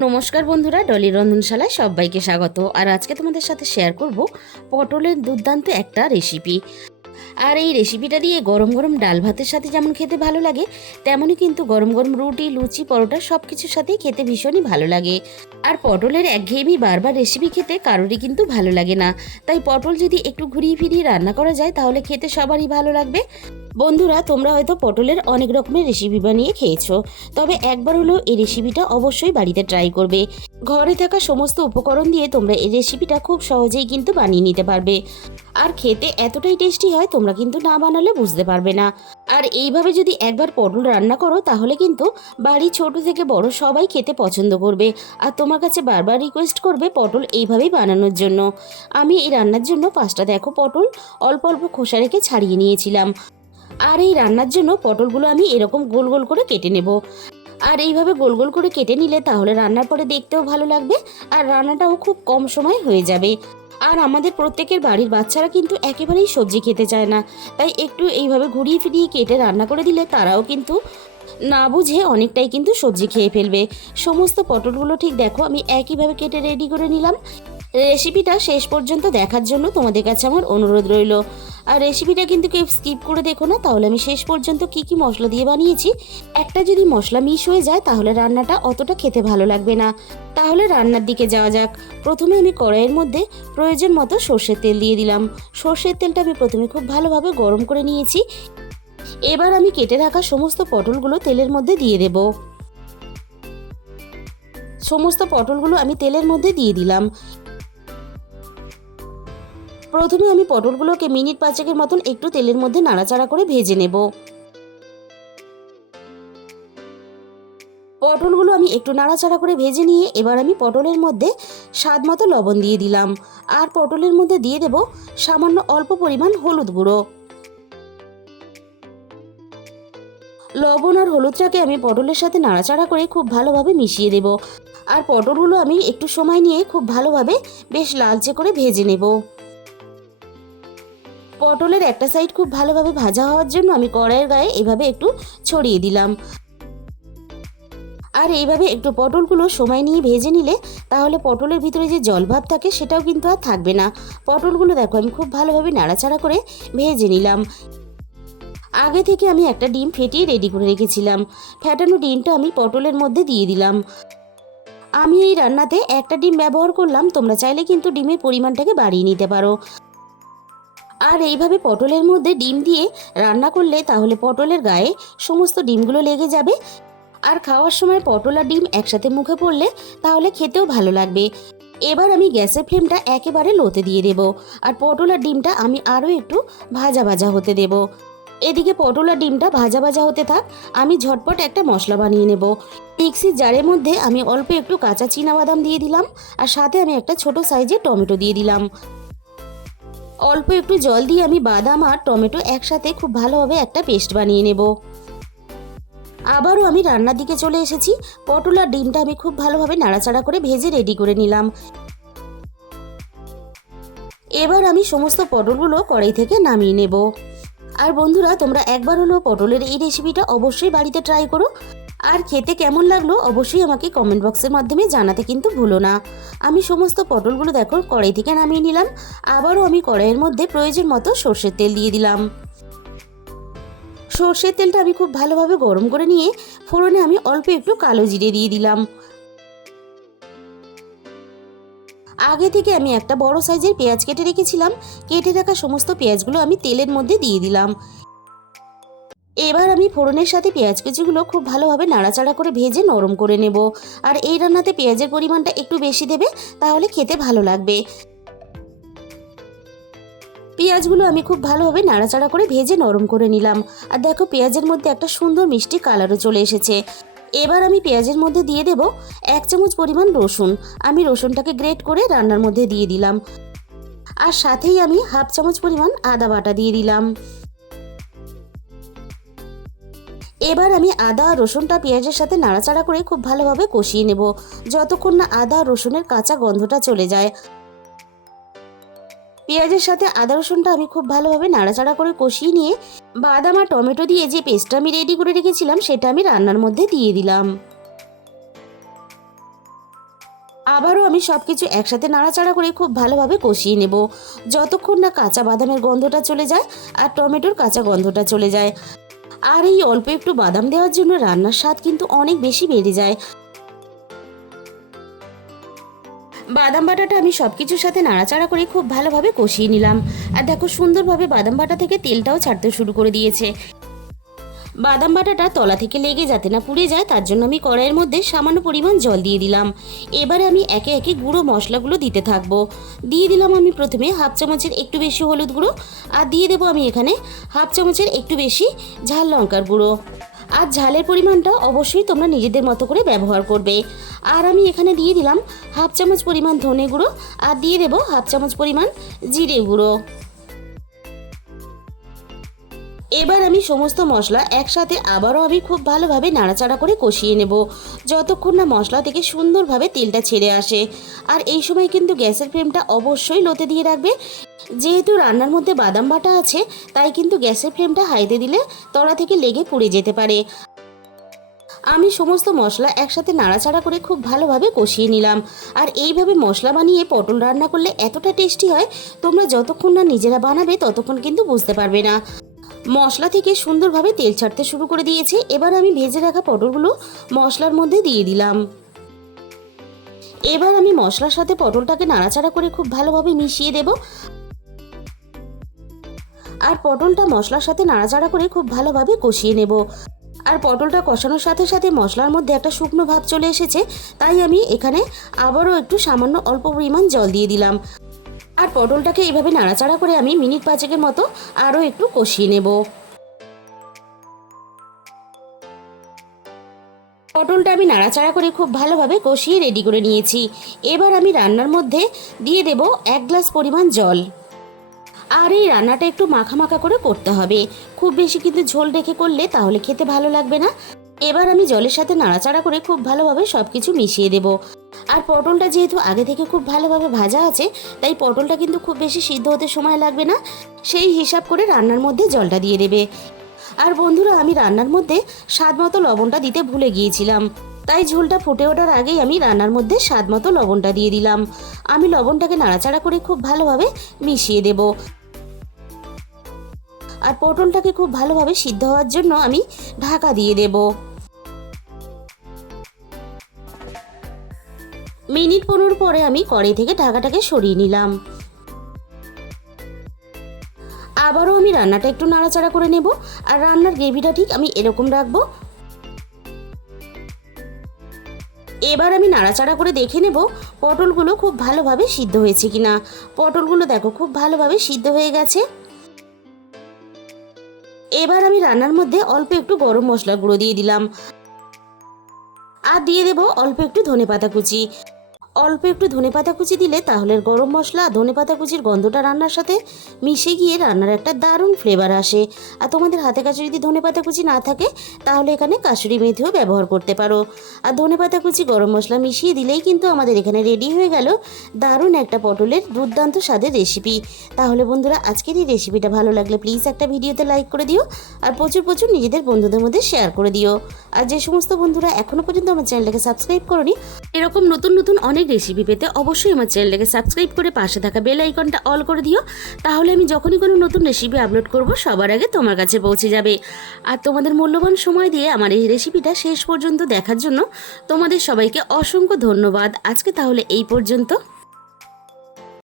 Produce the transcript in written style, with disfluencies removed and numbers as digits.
নমস্কার বন্ধুরা, dolirrondhanshala সবাইকে স্বাগত। আর আজকে তোমাদের সাথে শেয়ার করব পটলের দুর্দান্ত একটা রেসিপি। আর এই রেসিপিটা দিয়ে গরম গরম ডাল ভাতের সাথে যেমন খেতে ভালো লাগে, তেমনই কিন্তু গরম গরম রুটি, লুচি, পরোটা সব কিছুর সাথেই খেতে ভীষণই ভালো লাগে। আর পটলের একঘেয়েমি বারবার রেসিপি খেতে কারোরই কিন্তু ভালো লাগে না। তাই পটল যদি একটু ঘুরিয়ে ফিরিয়ে রান্না করা যায় তাহলে খেতে সবারই ভালো লাগবে। বন্ধুরা, তোমরা হয়তো পটলের অনেক রকমের রেসিপি বানিয়ে খেয়েছো, তবে একবার হলেও এই রেসিপিটা অবশ্যই বাড়িতে ট্রাই করবে। ঘরে থাকা সমস্ত উপকরণ দিয়ে তোমরা এই রেসিপিটা খুব সহজেই কিন্তু বানিয়ে নিতে পারবে। আর খেতে এতটাই টেস্টি হয়, তোমরা কিন্তু না বানালে বুঝতে পারবে না। আর এইভাবে যদি একবার পটল রান্না করো তাহলে কিন্তু বাড়ি ছোট থেকে বড় সবাই খেতে পছন্দ করবে। আর তোমার কাছে বারবার রিকোয়েস্ট করবে পটল এইভাবেই বানানোর জন্য। আমি এই রান্নার জন্য পাঁচটা দেখো পটল অল্প অল্প খোসা রেখে ছাড়িয়ে নিয়েছিলাম। আর এই রান্নার জন্য পটলগুলো আমি এরকম গোল গোল করে কেটে নেব। আর এইভাবে গোল গোল করে কেটে নিলে তাহলে রান্নার পরে দেখতেও ভালো লাগবে, আর রান্নাটাও খুব কম সময় হয়ে যাবে। আর আমাদের প্রত্যেকের বাড়ির বাচ্চারা কিন্তু একেবারেই সবজি খেতে চায় না, তাই একটু এইভাবে ঘুরিয়ে ফিরিয়ে কেটে রান্না করে দিলে তারাও কিন্তু না বুঝে অনেকটাই কিন্তু সবজি খেয়ে ফেলবে। সমস্ত পটলগুলো ঠিক দেখো আমি একইভাবে কেটে রেডি করে নিলাম। রেসিপিটা শেষ পর্যন্ত দেখার জন্য তোমাদের কাছে আমার অনুরোধ রইল। আর রেসিপিটা কিন্তু কেউ স্কিপ করে দেখো না, তাহলে আমি শেষ পর্যন্ত কি কি মশলা দিয়ে বানিয়েছি, একটা যদি মশলা মিস হয়ে যায় তাহলে রান্নাটা অতটা খেতে ভালো লাগবে না। তাহলে রান্নার দিকে যাওয়া যাক। প্রথমে আমি কড়াইয়ের মধ্যে প্রয়োজন মতো সর্ষের তেল দিয়ে দিলাম। সর্ষের তেলটা আমি প্রথমে খুব ভালোভাবে গরম করে নিয়েছি। এবার আমি কেটে রাখা সমস্ত পটলগুলো তেলের মধ্যে দিয়ে দেব। সমস্ত পটলগুলো আমি তেলের মধ্যে দিয়ে দিলাম। প্রথমে আমি পটলগুলোকে মিনিট 5-এর মতন একটু তেলের মধ্যে নাড়াচাড়া করে ভেজে নেব। পটলগুলো আমি একটু নাড়াচাড়া করে ভেজে নিয়ে এবার আমি পটলের মধ্যে স্বাদ মতো লবণ দিয়ে দিলাম। আর পটলের মধ্যে দিয়ে দেব সামান্য অল্প পরিমাণ হলুদ গুঁড়ো। লবণ আর হলুদটাকে আমি পটলের সাথে নাড়াচাড়া করে খুব ভালোভাবে মিশিয়ে দেব। আর পটলগুলো আমি একটু সময় নিয়ে খুব ভালোভাবে বেশ লালচে করে ভেজে নেব। পটলের একটা সাইড খুব ভালোভাবে ভাজা হওয়ার জন্য আমি কড়াইয়ের গায়ে এভাবে একটু ছড়িয়ে দিলাম। আর এইভাবে একটু পটলগুলো সময় নিয়ে ভেজে নিলে তাহলে পটলের ভিতরে যে জলভাব থাকে সেটাও কিন্তু আর থাকবে না। পটলগুলো দেখো আমি খুব ভালোভাবে নাড়াচাড়া করে ভেজে নিলাম। আগে থেকে আমি একটা ডিম ফেটিয়ে রেডি করে রেখেছিলাম। ফেটানো ডিমটা আমি পটলের মধ্যে দিয়ে দিলাম। আমি এই রান্নাতে একটা ডিম ব্যবহার করলাম, তোমরা চাইলে কিন্তু ডিমের পরিমাণটাকে বাড়িয়ে নিতে পারো। আর এইভাবে পটলের মধ্যে ডিম দিয়ে রান্না করলে তাহলে পটলের গায়ে সমস্ত ডিমগুলো লেগে যাবে। আর খাওয়ার সময় পটল আর ডিম একসাথে মুখে পড়লে তাহলে খেতেও ভালো লাগবে। এবার আমি গ্যাসের ফ্লেমটা একেবারে লোতে দিয়ে দেব। আর পটল আর ডিমটা আমি আরও একটু ভাজা ভাজা হতে দেব। এদিকে পটল আর ডিমটা ভাজা ভাজা হতে থাক, আমি ঝটপট একটা মশলা বানিয়ে নেব। মিক্সির জারের মধ্যে আমি অল্প একটু কাঁচা বাদাম দিয়ে দিলাম। আর সাথে আমি একটা ছোট সাইজের টমেটো দিয়ে দিলাম। অল্প একটু জল দিয়ে আমি বাদাম আর টমেটো একসাথে খুব ভালোভাবে একটা পেস্ট বানিয়ে নেব। আবারও আমি রান্নার দিকে চলে এসেছি। পটল আর ডিমটা আমি খুব ভালোভাবে নাড়াচাড়া করে ভেজে রেডি করে নিলাম। এবার আমি সমস্ত পটলগুলো কড়াই থেকে নামিয়ে নেব। আর বন্ধুরা, তোমরা একবার হলো পটলের এই রেসিপিটা অবশ্যই বাড়িতে ট্রাই করো। আর খেতে কেমন লাগলো অবশ্যই আমাকে কমেন্ট বক্সের মাধ্যমে জানাতে কিন্তু ভুলো না। আমি সমস্ত পটলগুলো দেখো কড়াই থেকে নামিয়ে নিলাম। আবারও আমি কড়াইয়ের মধ্যে প্রয়োজন মতো সর্ষের তেল দিয়ে দিলাম। সর্ষের তেলটা আমি খুব ভালোভাবে গরম করে নিয়ে ফোড়নে আমি অল্প একটু কালো জিরে দিয়ে দিলাম। আগে থেকে আমি একটা বড় সাইজের পেঁয়াজ কেটে রেখেছিলাম। কেটে রাখা সমস্ত পেঁয়াজগুলো আমি তেলের মধ্যে দিয়ে দিলাম। এবার আমি ফোড়নের সাথে পেঁয়াজ কুচিগুলো খুব ভালোভাবে নাড়াচাড়া করে ভেজে নরম করে নেব। আর এই রান্নাতে পেঁয়াজের পরিমাণটা একটু বেশি দেবে, তাহলে খেতে ভালো লাগবে। পেঁয়াজগুলো আমি খুব ভালোভাবে নাড়াচাড়া করে ভেজে নরম করে নিলাম। আর দেখো পেঁয়াজের মধ্যে একটা সুন্দর মিষ্টি কালারও চলে এসেছে। এবার আমি পেঁয়াজের মধ্যে দিয়ে দেব 1 চামচ পরিমাণ রসুন। আমি রসুনটাকে গ্রেট করে রান্নার মধ্যে দিয়ে দিলাম। আর সাথেই আমি 1/2 চামচ পরিমাণ আদা বাটা দিয়ে দিলাম। এবার আমি আদা আর রসুনটা পেঁয়াজের সাথে নাড়াচাড়া করে খুব ভালোভাবে কষিয়ে নেব, যতক্ষণ না আদা আর রসুনের কাঁচা গন্ধটা চলে যায়। পেঁয়াজের সাথে আদা রসুনটা আমি খুব ভালোভাবে নাড়াচাড়া করে কষিয়ে নিয়ে বাদাম আর টমেটো দিয়ে যে পেস্টটা আমি রেডি করে রেখেছিলাম সেটা আমি রান্নার মধ্যে দিয়ে দিলাম। আবারও আমি সব কিছু একসাথে নাড়াচাড়া করে খুব ভালোভাবে কষিয়ে নেব, যতক্ষণ না কাঁচা বাদামের গন্ধটা চলে যায় আর টমেটোর কাঁচা গন্ধটা চলে যায়। আর এই অল্প একটু বাদাম দেওয়ার জন্য রান্নার স্বাদ কিন্তু অনেক বেশি বেড়ে যায়। বাদাম বাটাটা আমি সব কিছুর সাথে নাড়াচাড়া করে খুব ভালোভাবে কষিয়ে নিলাম। আর দেখো সুন্দরভাবে বাদাম বাটা থেকে তেলটাও ছাড়তে শুরু করে দিয়েছে। বাদাম বাটাটা তলা থেকে লেগে যাতে না পুড়ে যায় তার জন্য আমি কড়াইয়ের মধ্যে সামান্য পরিমাণ জল দিয়ে দিলাম। এবারে আমি একে একে গুঁড়ো মশলাগুলো দিতে থাকবো। দিয়ে দিলাম আমি প্রথমে হাফ চামচের একটু বেশি হলুদ গুঁড়ো, আর দিয়ে দেবো আমি এখানে হাফ চামচের একটু বেশি ঝাল লঙ্কার গুঁড়ো। আর ঝালের পরিমাণটা অবশ্যই তোমরা নিজেদের মতো করে ব্যবহার করবে। আর আমি এখানে দিয়ে দিলাম হাফ চামচ পরিমাণ ধনে গুঁড়ো, আর দিয়ে দেবো হাফ চামচ পরিমাণ জিরে গুঁড়ো। এবার আমি সমস্ত মশলা একসাথে আবারও আমি খুব ভালোভাবে নাড়াচাড়া করে কষিয়ে নেব, যতক্ষণ না মশলা থেকে সুন্দরভাবে তেলটা ছেড়ে আসে। আর এই সময় কিন্তু গ্যাসের ফ্লেমটা অবশ্যই লোতে দিয়ে রাখবে। যেহেতু রান্নার মধ্যে বাদাম বাটা আছে, তাই কিন্তু গ্যাসের ফ্লেমটা হাইতে দিলে তলা থেকে লেগে পুড়ে যেতে পারে। আমি সমস্ত মশলা একসাথে নাড়াচাড়া করে খুব ভালোভাবে কষিয়ে নিলাম। আর এইভাবে মশলা বানিয়ে পটল রান্না করলে এতটা টেস্টি হয়, তোমরা যতক্ষণ না নিজেরা বানাবে ততক্ষণ কিন্তু বুঝতে পারবে না। মশলা থেকে সুন্দরভাবে তেল ছাড়তে শুরু করে দিয়েছে। এবার আমি ভেজে রাখা পটলগুলো মশলার মধ্যে দিয়ে দিলাম। এবার আমি মশলার সাথে পটলটাকে নাড়াচাড়া করে খুব ভালোভাবে মিশিয়ে দেব। আর পটলটা মশলার সাথে নাড়াচাড়া করে খুব ভালোভাবে কষিয়ে নেব। আর পটলটা কষানোর সাথে সাথে মশলার মধ্যে একটা শুকনো ভাব চলে এসেছে, তাই আমি এখানে আবারও একটু সামান্য অল্প পরিমাণ জল দিয়ে দিলাম। আর পটলটাকে এইভাবে নাড়াচাড়া করে আমি মিনিট 5 মতো আরও একটু কষিয়ে নেব। পটলটা আমি নাড়াচাড়া করে খুব ভালোভাবে কষিয়ে রেডি করে নিয়েছি। এবার আমি রান্নার মধ্যে দিয়ে দেব 1 গ্লাস পরিমাণ জল। আর এই রান্নাটা একটু মাখা মাখা করে করতে হবে, খুব বেশি কিন্তু ঝোল রেখে করলে তাহলে খেতে ভালো লাগবে না। এবার আমি জলের সাথে নাড়াচাড়া করে খুব ভালোভাবে সব কিছু মিশিয়ে দেব। আর পটলটা যেহেতু আগে থেকে খুব ভালোভাবে ভাজা আছে, তাই পটলটা কিন্তু খুব বেশি সিদ্ধ হতে সময় লাগবে না। সেই হিসাব করে রান্নার মধ্যে জলটা দিয়ে দেবে। আর বন্ধুরা, আমি রান্নার মধ্যে স্বাদ মতো লবণটা দিতে ভুলে গিয়েছিলাম, তাই ঝোলটা ফুটে ওঠার আগেই আমি রান্নার মধ্যে স্বাদ মতো লবণটা দিয়ে দিলাম। আমি লবণটাকে নাড়াচাড়া করে খুব ভালোভাবে মিশিয়ে দেব। আর পটলটাকে খুব ভালোভাবে সিদ্ধ হওয়ার জন্য আমি ঢাকা দিয়ে দেব। মিনিট 15 পরে আমি কড়াই থেকে ঢাকাটাকে সরিয়ে নিলাম। আবারও আমি রান্নাটা একটু নাড়াচাড়া করে নেব। আর রান্নার গ্রেভিটা ঠিক আমি এরকম রাখবো। এবার আমি নাড়াচাড়া করে দেখে নেব পটলগুলো খুব ভালোভাবে সিদ্ধ হয়েছে কিনা। পটলগুলো দেখো খুব ভালোভাবে সিদ্ধ হয়ে গেছে। এবার আমি রান্নার মধ্যে অল্প একটু গরম মশলা গুঁড়ো দিয়ে দিলাম। আর দিয়ে দেব অল্প একটু ধনেপাতা কুচি। অল্প একটু ধনেপাতা কুচি দিলে তাহলে গরম মশলা আর ধনেপাতা কুচির গন্ধটা রান্নার সাথে মিশে গিয়ে রান্নার একটা দারুণ ফ্লেভার আসে। আর তোমাদের হাতে কাছে যদি ধনেপাতা কুচি না থাকে তাহলে এখানে কাসুরি মেথিও ব্যবহার করতে পারো। আর ধনেপাতা কুচি গরম মশলা মিশিয়ে দিলেই কিন্তু আমাদের এখানে রেডি হয়ে গেল দারুণ একটা পটলের দুর্দান্ত স্বাদের রেসিপি। তাহলে বন্ধুরা, আজকের এই রেসিপিটা ভালো লাগলে প্লিজ একটা ভিডিওতে লাইক করে দিও, আর প্রচুর প্রচুর নিজেদের বন্ধুদের মধ্যে শেয়ার করে দিও। আর যে সমস্ত বন্ধুরা এখনও পর্যন্ত আমার চ্যানেলটাকে সাবস্ক্রাইব করোনি, এরকম নতুন নতুন অনেক রেসিপি পেতে অবশ্যই আমার চ্যানেলটাকে সাবস্ক্রাইব করে পাশে থাকা বেল আইকনটা অল করে দিও। তাহলে আমি যখনই কোনো নতুন রেসিপি আপলোড করব সবার আগে তোমার কাছে পৌঁছে যাবে। আর তোমাদের মূল্যবান সময় দিয়ে আমার এই রেসিপিটা শেষ পর্যন্ত দেখার জন্য তোমাদের সবাইকে অসংখ্য ধন্যবাদ। আজকে তাহলে এই পর্যন্ত।